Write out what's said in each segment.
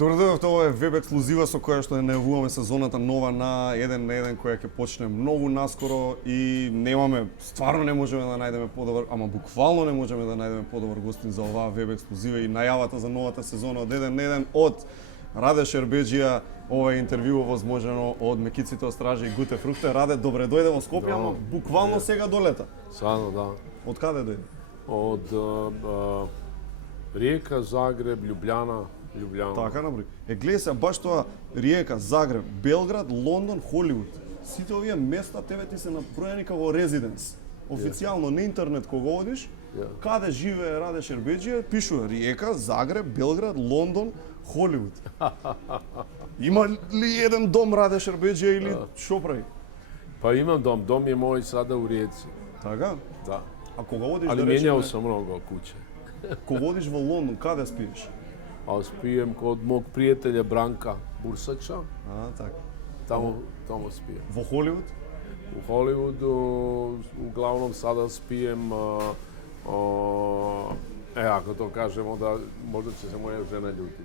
Добро дојдовте, ова е веб ексклузива со која што ја најавуваме сезоната нова на 1 на 1 која ќе почне многу наскоро и стварно не можеме да најдеме подобар, ама буквално не можеме да најдеме подобар гостин за оваа веб ексклузива и најавата за новата сезона од 1 на 1 од Раде Шербеџија. Ова е интервју овозможено од Мекиците од Стража и Гуте Фрукте. Раде, добре дојде во Скопје, ама буквално сега долета. Сварно, да. Од каде дојде? Од Риека, Загреб, Ljubljana. Така наброј. Гледај се, баш тоа Риека, Загреб, Белград, Лондон, Холивуд. Сите овие места тебе ти се наброени како резиденс. Официјално на интернет кога одиш, каде живее Раде Шербеџија, пишува Риека, Загреб, Белград, Лондон, Холивуд. Има ли еден дом Раде Шербеџија или што прави? Па имам дом, дом е мој сада у Ријеци. Така? Да. А кога одиш Али да речеме... менјао сам многу куќе. Кога одиш во Лондон, каде спиеш? А спием код мог пријателја Бранка Бурсача. Така. Тамо спием. Во Холивуд? У Холивуду углавном сада спием ако то кажем, onda možda će se moja žena ljutiti.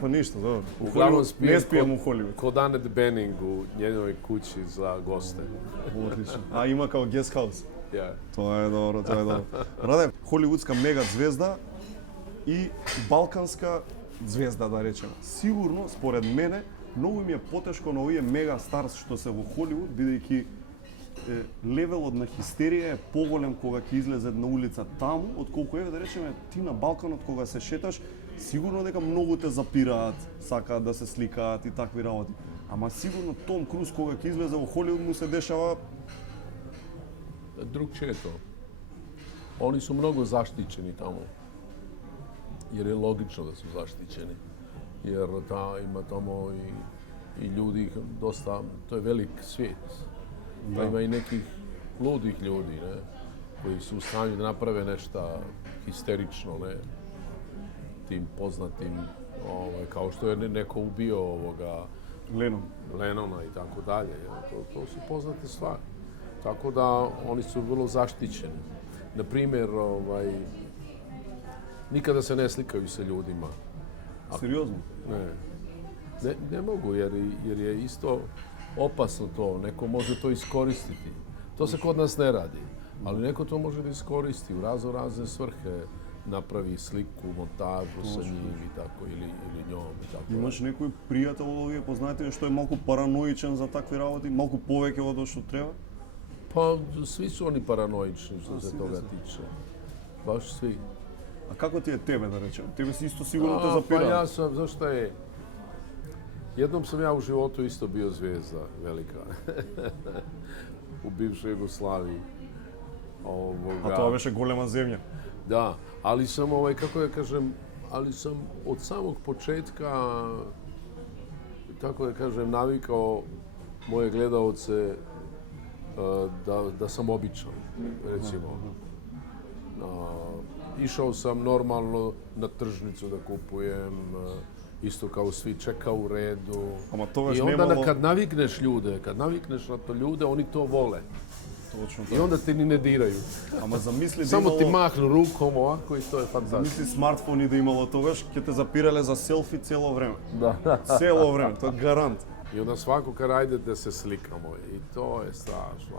Па ништо, добро. Uglavnom spijem не спием у Холивуд. Kod Annette Bening u njenoj kući za goste. Отлично. А има као гест хаус. Ja. Тоа е добро, тоа е добро. Раде, холивудска мега звезда и балканска звезда, да речеме. Сигурно, според мене, многу ми е потешко на овие мега старс што се во Холивуд, бидејќи левелот на хистерија е поголем кога ќе излезат на улица таму, отколку да речеме ти на Балканот кога се шеташ, сигурно дека многу те запираат, сакаат да се сликаат и такви работи. Ама сигурно Том Круз кога ќе излезе во Холивуд му се дешава Drugčije je to. Oni su mnogo zaštićeni tamo. Jer je logično da su zaštićeni. Jer ima tamo i ljudi dosta, to je velik svijet. Pa ima i nekih ludih ljudi, ne, koji su u stanju da naprave nešto histerično, ne, tim poznatim, kao što je neko ubio Lenona i tako dalje. To su poznate stvari. Tako da oni su vrlo zaštićeni. Na primjer, nikada se ne slikaju sa ljudima. Seriozno? Ne mogu jer je isto opasno to. Neko može to iskoristiti. To se kod nas ne radi. Ali neko to može da iskoristi u razne svrhe. Napravi sliku, montažu sa njim i tako, ili njom i tako. Имаш некој пријател од овие познати што е малку параноичен за такви работи, малку повеќе од што треба? Pa svi su oni paranoični što se toga tiče. Baš svi. A kako ti je tebe, da rečem? Tebe si isto sigurno te zapirao. Pa ja sam, znaš šta je? Jednom sam ja u životu isto bio zvijezda velika. U bivšoj Jugoslaviji. A to беше голема земја. Da, ali sam, kako da kažem, ali sam od samog početka, tako da kažem, navikao moje gledaoce da sam običan, recimo. Išao sam normalno na tržnicu da kupujem, isto kao svi, čekao u redu. I onda kad navikneš na to ljude, oni to vole. I onda te ni ne diraju. Samo ti mahnu rukom ovako i to je fantastično. Замисли смартфони да имало тогаш, ќе те запирале за селфи цело време. Da. Цело време, тоа е гарант. I onda svako kad ajde da se slikamo i to je strašno.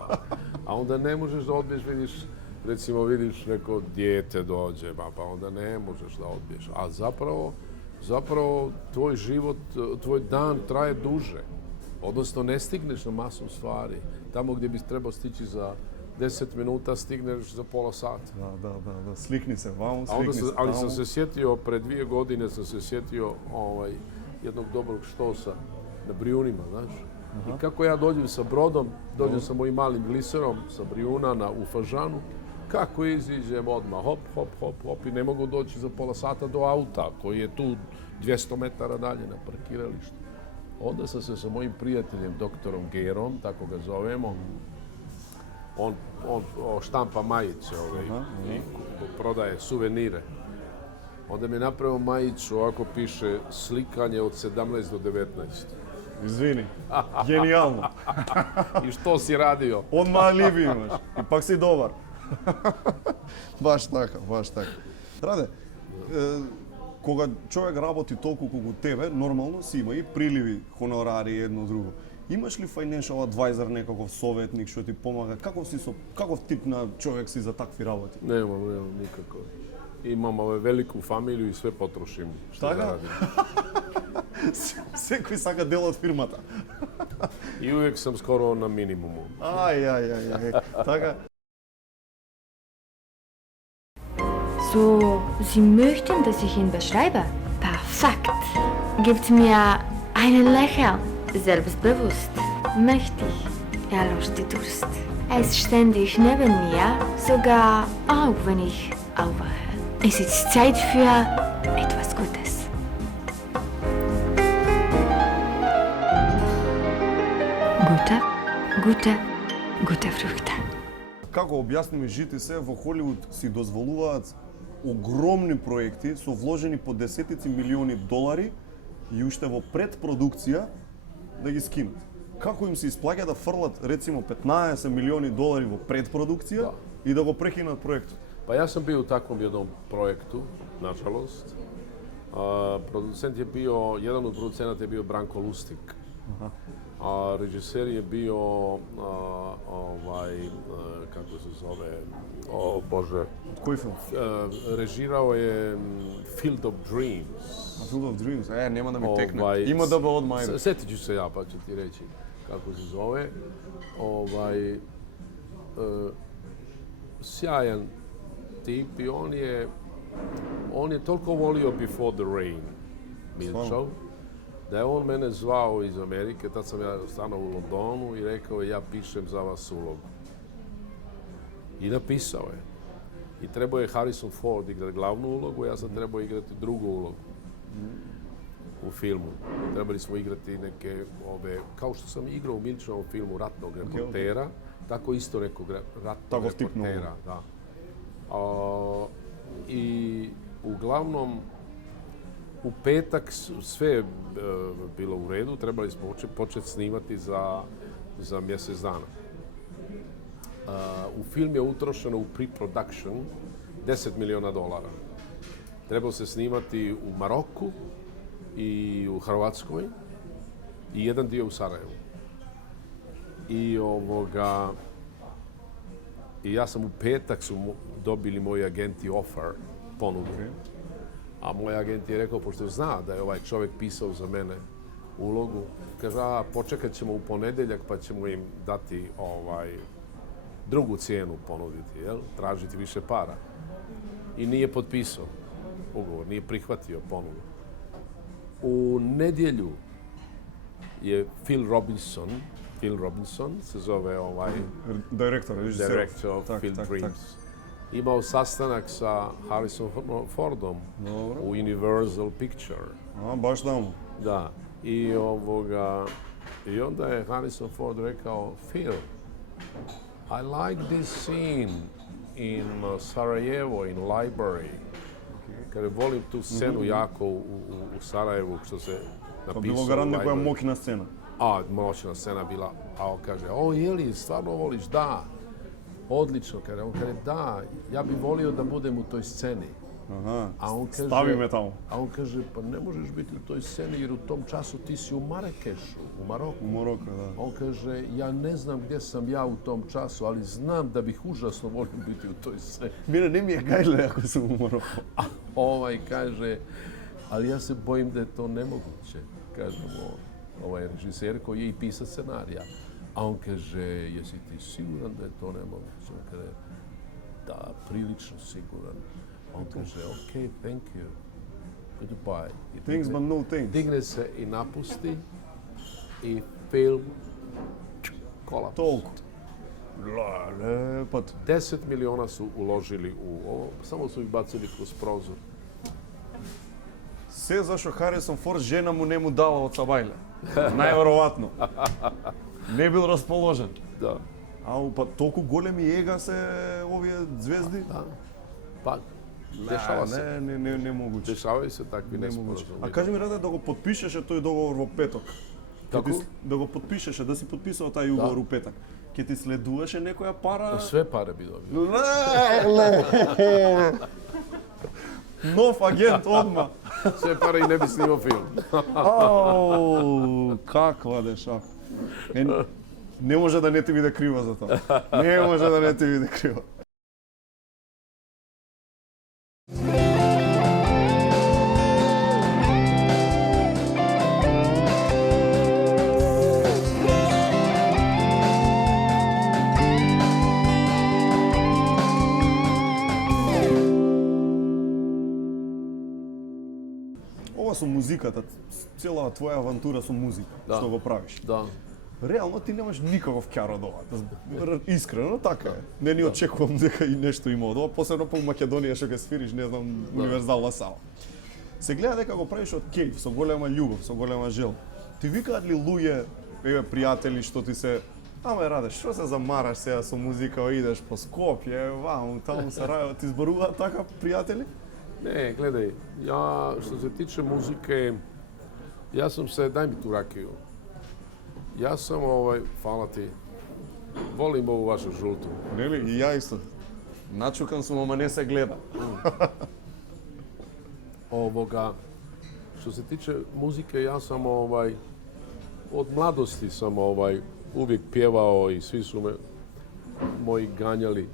A onda ne možeš da odbiješ, vidiš neko dijete dođe, pa onda ne možeš da odbiješ. A zapravo tvoj život, tvoj dan traje duže. Odnosno ne stigneš na masu stvari. Tamo gdje bi trebao stići za 10 minuta, stigneš za pola sata. Da, slikni se vamo, slikni se tamo. Ali sam se sjetio, pre 2 godine sam se sjetio jednog dobrog štosa na Brijunima, znaš. I kako ja dođem sa brodom, dođem sa mojim malim gliserom sa Brijuna u Fažanu, kako iziđem odmah, hop, i ne mogu doći za pola sata do auta, koji je tu 200 metara dalje na parkiralištu. Onda sam se sa mojim prijateljem, doktorom Gerom, tako ga zovemo, on štampa majice i prodaje suvenire. Onda mi je napravio majicu, ovako piše slikanje od 17 do 19. Извини, генијално. И што си радио? Он ма алиби имаш. И пак си добар. Баш така. Раде, кога човек работи толку колку тебе, нормално си има и приливи, хонорари и едно друго. Имаш ли financial advisor, некаков советник што ти помага? Каков тип на човек си за такви работи? Nemam nikako. Imam veliku familiju i sve potrošim što Така? zaradim. Секој сака дел од фирмата. I uvijek sam skoro na minimumu. Ај. Така. So, Sie möchten, dass ich ihn beschreibe? Perfekt. Gibt mir einen Lächeln. Selbstbewusst, mächtig. Er löscht die Durst. Er ist ständig neben mir, sogar auch wenn ich aufwache. Es ist Zeit für etwas Gutes. Gute Früchte. Како објасниме жити се, во Холивуд си дозволуваат огромни проекти со вложени по десетици милиони долари и уште во предпродукција да ги скинат. Како им се исплаќа да фрлат рецимо 15 милиони долари во предпродукција и да го прекинат проектот? Pa ja sam bio u takvom jednom projektu, nažalost. Producent je bio, jedan od producenata je bio Branko Lustig. A režiser je bio, kako se zove, o Bože, Кој филм? režirao je Field of Dreams. Field of Dreams. Нема да ми текне. Има да бе од мајде. Setit ću se ja pa ću ti reći kako se zove. Sjajan tip i on je toliko volio Before the Rain, Milčov, da je on mene zvao iz Amerike, tad sam ja stanovao u Londonu i rekao je ja pišem za vas ulogu. I napisao je. I trebao je Harrison Ford igrati glavnu ulogu, ja sam trebao igrati drugu ulogu u filmu. Trebali smo igrati neke kao što sam igrao u Milčevom filmu ratnog reportera, tako isto nekog ratnog reportera. Da. I uglavnom u petak sve je bilo u redu, trebali smo početi snimati za mjesec dana. U film je utrošeno u pre-production $10 miliona. Trebalo se snimati u Maroku i u Hrvatskoj i jedan dio u Sarajevu. I ja sam u petak su dobili moji agenti offer, ponudu. A moj agent je rekao, pošto zna da je ovaj čovjek pisao za mene ulogu, kaže, počekat ćemo u ponedjeljak pa ćemo im dati drugu cijenu ponuditi, tražiti više para. I nije potpisao ugovor, nije prihvatio ponudu. U nedjelju je Phil Robinson se zove Director of Field Dreams. Imao sastanak sa Harrison Fordom u Universal Picture. Baš tamo. Da. I onda je Harrison Ford rekao, Phil, I like this scene in Sarajevo, in library. Kada volim tu scenu jako u Sarajevu, što se napisao. To bilo garant nekoja moćna scena. Moćna scena bila. A on kaže, jeli, stvarno voliš? Da. Odlično, kaže. On kaže, da, ja bih volio da budem u toj sceni. Stavi me tamo. A on kaže, pa ne možeš biti u toj sceni jer u tom času ti si u Marakešu, u Maroku. U Maroku, da. On kaže, ja ne znam gdje sam ja u tom času, ali znam da bih užasno volio biti u toj sceni. Mene ne mi je gajle ako sam u Maroku. A kaže, ali ja se bojim da je to nemoguće, kaže ovaj režiser koji je i pisac scenarija. A on kaže, jesi ti siguran da je to nemoguće? On kaže, da, prilično siguran. On kaže, ok, thank you, goodbye. Thanks but no thanks. Digne se i napusti i film kolaps. Toliko. Lepat. 10 miliona su uložili u ovo, samo su ih bacili kroz prozor. Се зашо Харисон Форд жена му не му дала од Сабајле. Најверојатно. Не бил расположен. Да. Па толку големи ега се овие звезди? Да. Па, дешава се. Не могуче. Дешавају се такви неспоразуми. А кажи ми, Раде, да го подпишеше тој договор во петок? Како? Да го подпишеше, да си подписал тај уговор у петок. Ке ти следуваше некоја пара? Све пари би добил. Нов агент одма. sve pare i ne bi snimao film. Ау, каква дешака. Не може да не ти биде криво за тоа. Не може да не ти биде криво. Ова со музиката, целава твоја авантура со музика, Да. што го правиш. Da. Реално ти немаш никаков ќар од ова. Искрено, така е. Не ни очекувам дека и нешто има од ова, посебно по Македонија што ќе свириш, не знам, универзална сала. Се гледа дека го правиш од кејф, со голема љубов, со голема жел. Ти викаат ли луѓе, пријатели што ти се Ама Раде, што се замараш сега со музика, идеш по Скопје, ваму, таму се рајава, ти зборуваат така пријатели? Ne, gledaj, ja što se tiče muzike, ja sam se, daj mi tu rakiju. Ja sam, hvala ti, volim ovu vašu žultu. Нели? И ја исто. Начукан сум, ама не се гледа. Što se tiče muzike, ja sam, od mladosti sam, uvijek pjevao i svi su me moji ganjali,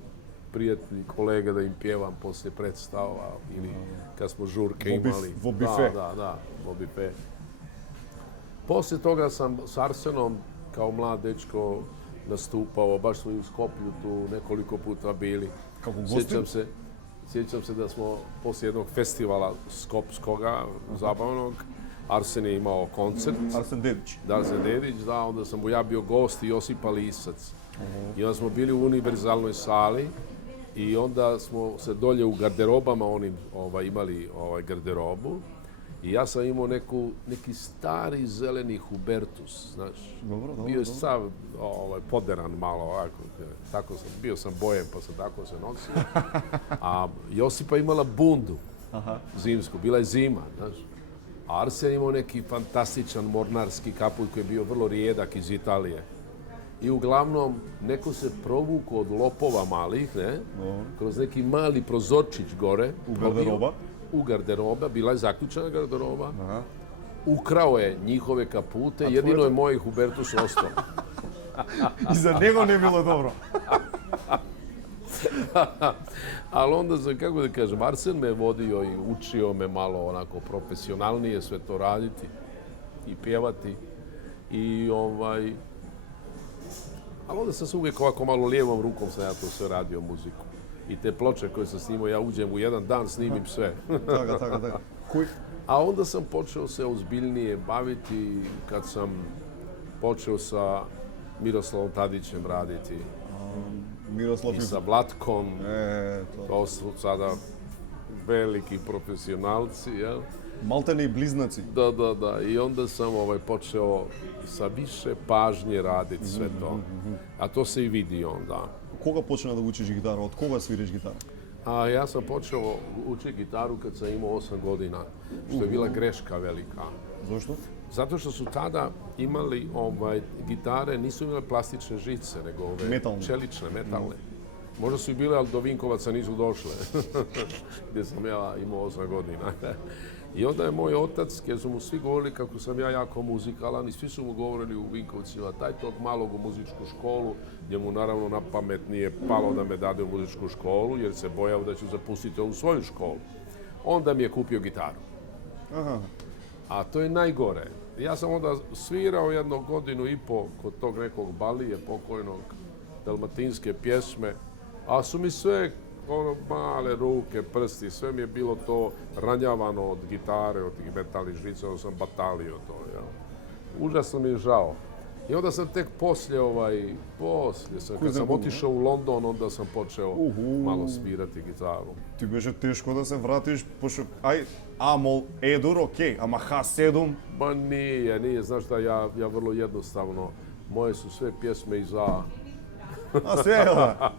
prijatelji, kolege da im pjevam poslije predstava ili kad smo žurke imali. Vo bife. Da, vo bife. Poslije toga sam s Arsenom kao mlad dečko nastupao, baš smo i u Skoplju tu nekoliko puta bili. Како гостин? Sjećam se da smo poslije jednog festivala skopskoga, zabavnog, Arsen je imao koncert. Арсен Дедич. Arsen Dedić, da, onda sam mu ja bio gost i Josipa Lisac. I onda smo bili u univerzalnoj sali i onda smo se dolje u garderobama imali garderobu i ja sam imao neki stari zeleni Hubertus, znaš. Dobro. Bio je sav poderan malo ovako, bio sam bojem pa sam tako se nosio. A Josipa imala bundu zimsku, bila je zima, znaš. A Arsen imao neki fantastičan mornarski kaput koji je bio vrlo rijedak iz Italije. I uglavnom, neko se provukao od lopova malih, kroz neki mali prozorčić gore. U garderoba? U garderoba, bila je zaključena garderoba. Ukrao je njihove kapute, jedino je moj Hubertus ostao. И за него не било добро. Ali onda sam, kako da kažem, Arsen me vodio i učio me malo onako profesionalnije sve to raditi i pjevati. Ali onda sam se uvijek ovako malo lijevom rukom sam ja to sve radio muziku. I te ploče koje sam snimao, ja uđem u jedan dan, snimim sve. Така. A onda sam počeo se ozbiljnije baviti kad sam počeo sa Miroslavom Tadićem raditi. Мирослав I sa Vlatkom. тоа. To su sada veliki profesionalci, jel? Малтене и близнаци. Da. I onda sam počeo sa više pažnje raditi sve to. A to se i vidi onda. Кога почна да учиш гитара? Од кога свириш гитара? A ja sam počeo učiti gitaru kad sam imao 8 godina, što je bila greška velika. Зошто? Zato što su tada imali gitare, nisu imale plastične žice, nego ove Metalne. čelične, metalne. Možda su i bile, ali do Vinkovaca nisu došle, gdje sam ja imao 8 godina. I onda je moj otac, jer su mu svi govorili kako sam ja jako muzikalan i svi su mu govorili u Vinkovcima, taj tog malog u muzičku školu, gdje mu naravno na pamet nije palo da me dade u muzičku školu, jer se bojao da ću zapustiti ovu svoju školu. Onda mi je kupio gitaru. Аха. A to je najgore. Ja sam onda svirao 1 godinu i po kod tog nekog Balije pokojnog, dalmatinske pjesme, a su mi sve male ruke, prsti, sve mi je bilo to ranjavano od gitare, od tih metalnih žica, onda sam batalio to. Jel? Užasno mi je žao. I onda sam tek poslije, kad sam otišao u London, onda sam počeo malo svirati gitaru. Ти беше тешко да се вратиш, пошто мол едур, окей, ама H7. Ma nije, znaš šta, ja vrlo jednostavno, moje su sve pjesme iz A. А се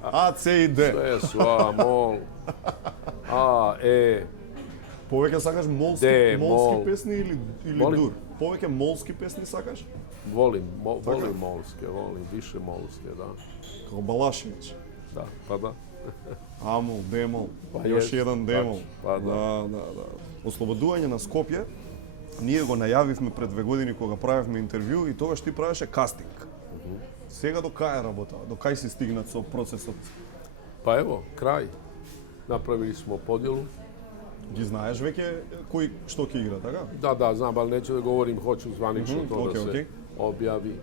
А, С и Д. Sve su A, mol, A, E. Повеќе сакаш молски Д, мол. песни или Молим? дур? Повеќе молски песни сакаш? Volim molske, više molske, da. Како Балашевиќ. Da, pa da. Амол, бемол, Па još jest, jedan демол. па да. Да. Ослободување на Скопје, ние го најавивме пред 2 години кога правевме интервју и тогаш ти правеше кастинг. Сега до кај работа? До кај си стигнат со процесот? Pa evo, kraj. Napravili smo podjelu. Ги знаеш веќе кој што ќе игра, така? Da, znam, ali neću da govorim, hoću zvanično to da se okej. objavi.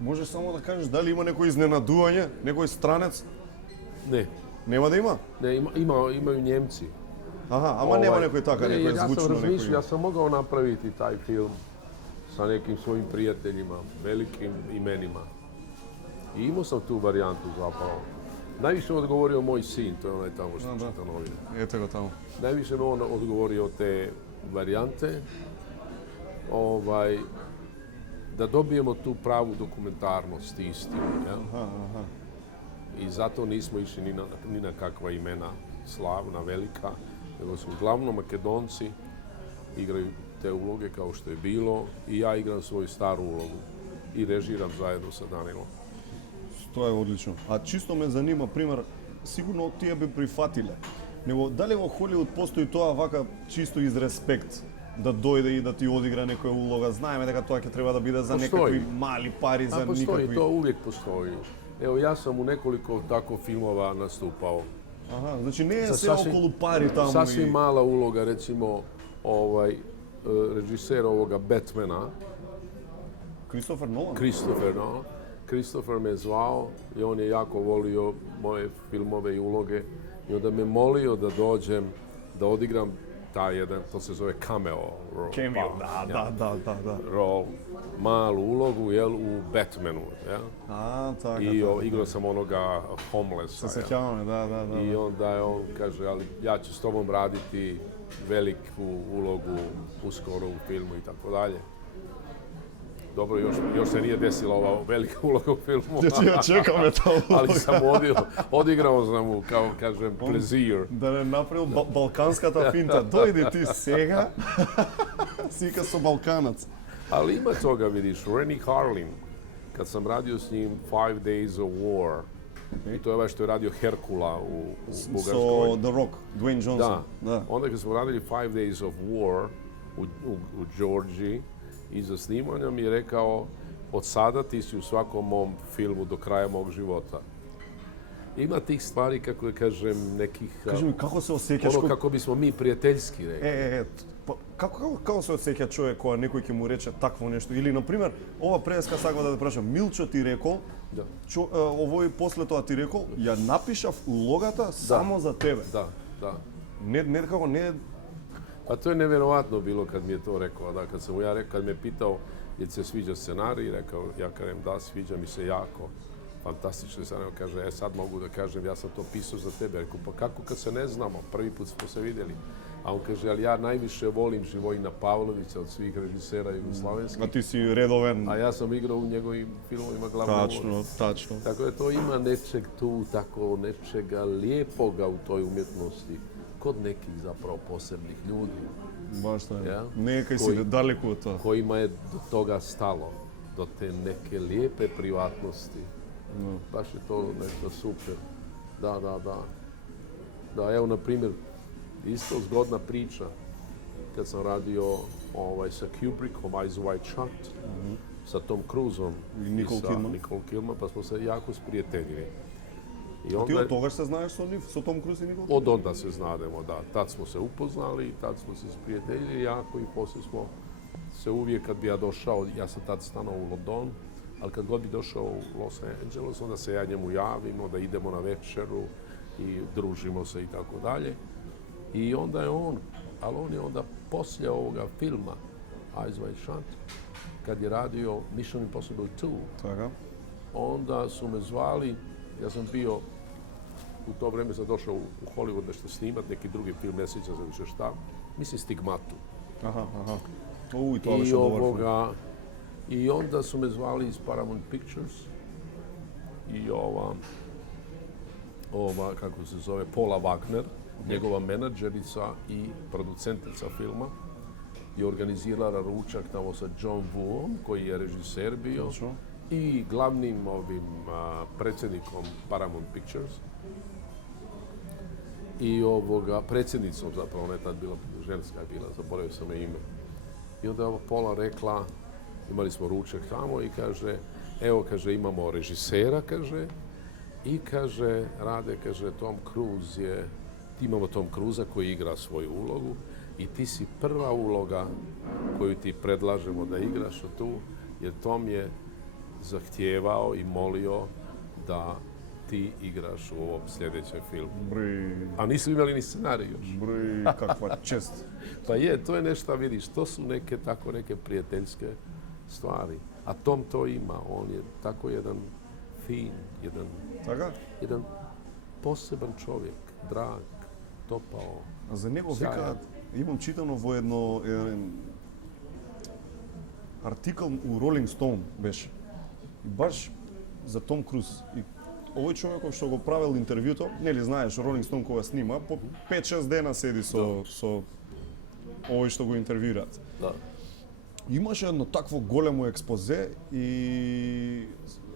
Можеш само да кажеш дали има некој изненадување, некој странец? Ne, Нема да има? ne, imaju Njemci. Аха, ама нема некој така, Ne, некој ja sam звучно razmišljao, ja некој. sam mogao napraviti taj film sa nekim svojim prijateljima, velikim imenima. I imao sam tu varijantu zapravo. Najviše mi odgovorio moj sin, to je onaj tamo što Da. čita novine. Ете го таму. Najviše mi on odgovorio te varijante, da dobijemo tu pravu dokumentarnost i istinu. Jel? Аха. I zato nismo išli ni na kakva imena slavna, velika, nego su uglavnom Makedonci, igraju te uloge kao što je bilo i ja igram svoju staru ulogu i režiram zajedno sa Danilom. Тоа е одлично. А чисто ме занима, пример, сигурно тие би прифатиле. Него дали во Холивуд постои тоа вака чисто из респект да дојде и да ти одигра некоја улога? Знаеме дека тоа ќе треба да биде за Постои. некакви мали пари, за Postoji, никакви... to uvijek postoji. Evo, ja sam u nekoliko tako filmova nastupao. Аха, значи не е Sa се sasvim- околу пари таму Sasvim и... mala uloga, recimo, režiser ovoga Batmana, Кристофер Нолан? Christopher, no? Christopher me zvao i on je jako volio moje filmove i uloge i onda me molio da dođem, da odigram taj jedan, to se zove cameo role. Кемио, ja, да. Role, malu ulogu, jel, u Batmanu, jel? А, така. I igrao sam onoga homelessa, Се jel? сеќаваме, да. I onda je on kaže, ali ja ću s tobom raditi veliku ulogu uskoro u filmu i tako dalje. Dobro, još se nije desila ova velika uloga u filmu, Ја чекаме тоа. ali sam odigrao sam mu, kao kažem, plezir. Да не направил балканската финта. Дојди ти сега. Сика со балканац. Ali ima toga, vidiš, Rennie Harlin, kad sam radio s njim 5 Days of War, i to je ovaj što je radio Herkula u Bugarskoj. Со The Rock, Dwayne Johnson. Da. Onda kad smo radili 5 Days of War u Georgiji, iza snimanja mi je rekao, od sada ti si u svakom mom filmu do kraja mog života. Ima tih stvari, kako da kažem, nekih... Кажи ми, како се осеќаш? Ono kako bismo mi prijateljski rekli. Како се осеќа човек кога некој ќе му рече такво нешто? Или, например, ова преска сакам да те прашам, Милчо ти рекол, Да. овој после тоа ти рекол, ја напишав улогата само за тебе. Da. Не како не A to je nevjerovatno bilo kad mi je to rekao. Da, kad sam mu ja rekao, kad me pitao jel se sviđa scenarij, rekao, ja kažem da, sviđa mi se jako. Fantastično scenarij, kaže, sad mogu da kažem, ja sam to pisao za tebe. Rekao, pa kako kad se ne znamo, prvi put smo se vidjeli. A on kaže, ali ja najviše volim Živojina Pavlovića od svih režisera jugoslavenskih. А ти си редовен. A ja sam igrao u njegovim filmovima glavnu ulogu. Tačno. Tako da to ima nečeg tu, tako nečega lijepoga u toj umjetnosti. Kod nekih zapravo posebnih ljudi. Баш така. Ja? Некај си Кој- далеку од тоа. Kojima je do toga stalo, do te neke lijepe privatnosti. Baš je to nešto super. Da. Da, evo, na primjer, isto zgodna priča. Kad sam radio sa Kubrickom, Eyes Wide Shut, sa Tom Cruiseom I Nicole sa Kidman. Nicole Kidman, pa smo se jako sprijateljili. I Ти onda, од тогаш се знаеш со нив, со Том Круз и Никол? od onda se znademo, da. Tad smo se upoznali, tad smo se sprijateljili jako i poslije smo se uvijek, kad bi ja došao, ja sam tad stanao u Londonu, ali kad god bi došao u Los Angeles, onda se ja njemu javim, onda idemo na večeru i družimo se i tako dalje. I onda je on je onda poslije ovoga filma Eyes Wide Shut, kad je radio Mission Impossible 2, Така. onda su me zvali, ja sam bio, u to vrijeme sam došao u Hollywood nešto snimat, neki drugi film, ne sjećam se više šta, mislim Stigmatu. Аха. Уј, тоа беше добар филм. I onda su me zvali iz Paramount Pictures i ova, kako se zove, Paula Wagner, njegova menadžerica i producentica filma, je organizirala ručak tamo sa John Wooom, koji je režiser bio, Točno. i glavnim predsjednikom Paramount Pictures i predsjednicom, zapravo ona je tad bila, ženska je bila, zaboravio sam je ime. I onda je ova Paula rekla, imali smo ručak tamo i kaže, evo, kaže, imamo režisera, kaže, i kaže, Rade, kaže, Tom Cruise je, imamo Tom Cruisa koji igra svoju ulogu i ti si prva uloga koju ti predlažemo da igraš tu, jer Tom je zahtijevao i molio da ti igraš u ovom sljedećem filmu. A nisu imali ni scenarij još. Kakva čest. Pa je, to je nešto, vidiš, to su neke prijateljske stvari. A Tom to ima, on je tako jedan fin, jedan poseban čovjek, drag, topao. A za него викаат, имам читано во еден артикл у Rolling Stone беше. И баш за Том Круз. И овој човеков што го правил интервјуто, нели знаеш, Rolling Stone кога снима, по 5-6 дена седи со овој што го интервјураат. Да. Имаше едно такво големо експозе и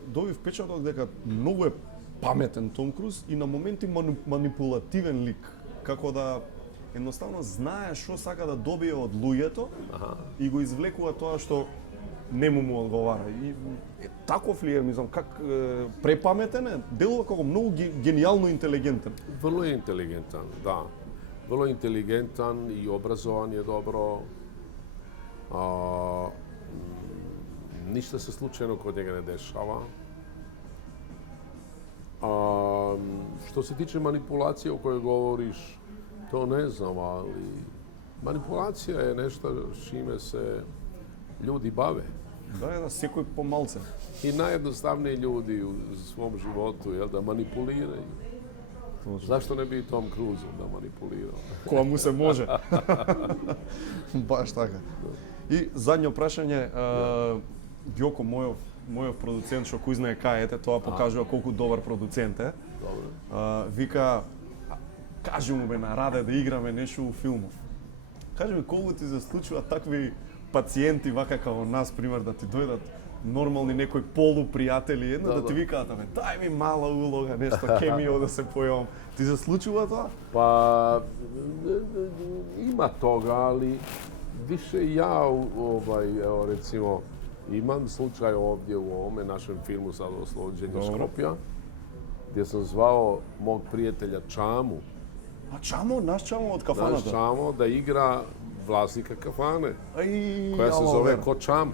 добив впечаток дека многу е паметен Том Круз и на моменти манипулативен лик, како да едноставно знае што сака да добие од луѓето и го извлекува тоа што не му одговара. И таков ли е, мислам, как препаметен е, делува како многу генијално интелигентен. Vrlo je inteligentan, da. Vrlo inteligentan i obrazovan je dobro. Ništa se slučajno kod njega ne dešava. Što se tiče manipulacije o kojoj govoriš, to ne znam, ali manipulacija je nešto s čime se ljudi bave. Да, секој помалце. I najjednostavniji ljudi u svom životu, jel, da manipuliraju. Zašto ne bi i Tom Cruise da manipulirao? Кога му се може. Баш така. И задње прашање, Бјоко, мојов продуцент, што кој знае кај ете, тоа покажува колку добар продуцент е. Добре. Вика, кажи му бе на Раде да играме нешто у филмов. Кажи ми, колку ти се случува такви пациенти вака како нас, пример, да ти дојдат нормални некои полупријатели, да ти викаат, бе, дај ми мала улога, нешто кемио да се појавам. Ти се случува тоа? Pa ima toga, ali više ja, evo recimo, imam slučaj ovdje u ovome našem filmu sad Oslobođenje Škopja, gdje sam zvao mog prijatelja Čamu. A Čamo? Naš Čamo od kafanata? Naš Čamo da igra vlasnika kafane, Aj, koja se zove Ko Čame.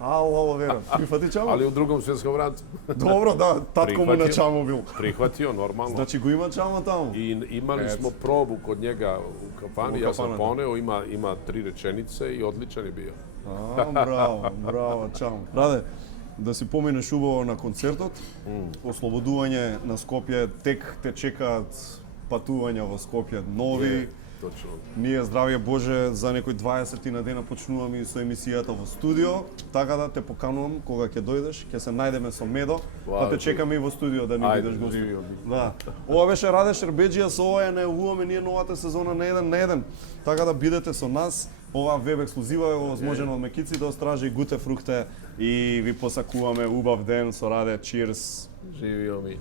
Ало, вера. Прифати Чамо? Ali u Drugom svjetskom ratu. Добро, да, татко му на Чамо бил. Prihvatio, normalno. Значи го има Чамо таму? I imali smo probu kod njega u kafani, ja sam poneo, ima 3 rečenice i odličan je bio. Браво, Чамо. Раде, да си поминеш убаво на концертот, ослободување на Скопје, тек те чекаат патувања во Скопје нови. Точно. Ние, здравје Боже, за некои 20 на дена почнуваме и со емисијата во студио, така да те поканувам кога ќе дојдеш, ќе се најдеме со Медо, па те чекаме и во студио да ни бидеш гост. Да. Ова беше Раде Шербеџија, со ова ја најавуваме ние новата сезона на 1 на 1. Така да бидете со нас. Ова веб ексклузива е возможно од Мекици да остражи Гуте Фрукте и ви посакуваме убав ден со Раде. Cheers. Živio mi.